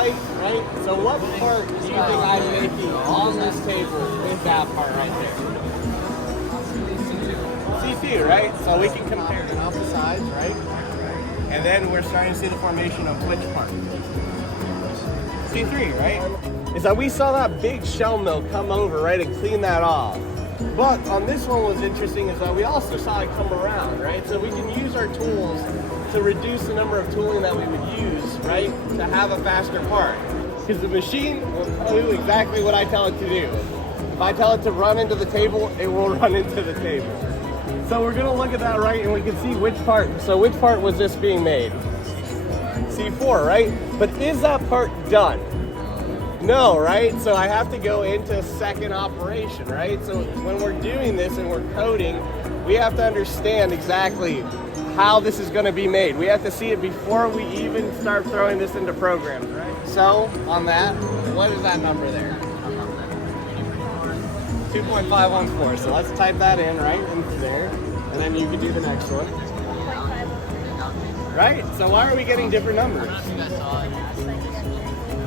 pipe, right? So what part do you think I'm making on this table with that part right there? C2, right? So we can compare it off the sides, right? And then we're starting to see the formation of which part? C3, right? Is that we saw that big shell mill come over, right, and clean that off. But on this one, what's interesting is that we also saw it come around, right? So we can use our tools to reduce the number of tooling that we would use, right, to have a faster part. Because the machine will do exactly what I tell it to do. If I tell it to run into the table, it will run into the table. So we're gonna look at that, right, and we can see which part. So which part was this being made? C4, right? But is that part done? No, right? So I have to go into second operation, right? So when we're doing this and we're coding, we have to understand exactly how this is going to be made. We have to see it before we even start throwing this into programs, right? So on that, what is that number there? 2.514. So let's type that in right into there, and then you can do the next one. Right? So why are we getting different numbers?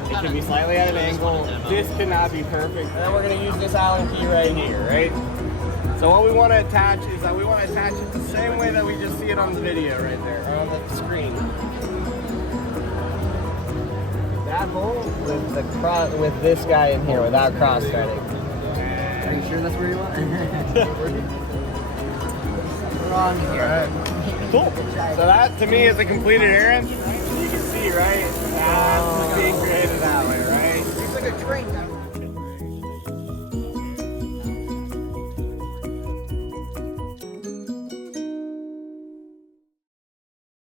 It can be slightly at an angle. This cannot be perfect. And then we're going to use this Allen key right here, right? So what we want to attach is that we want to attach it the same way that we just see it on the video right there, or on the screen. That hole with this guy in here without cross threading. Are you sure that's where you want? We're on here. All right. Cool. So that to me is a completed errand. You can see, right? That's being created that way, right? It's like a train.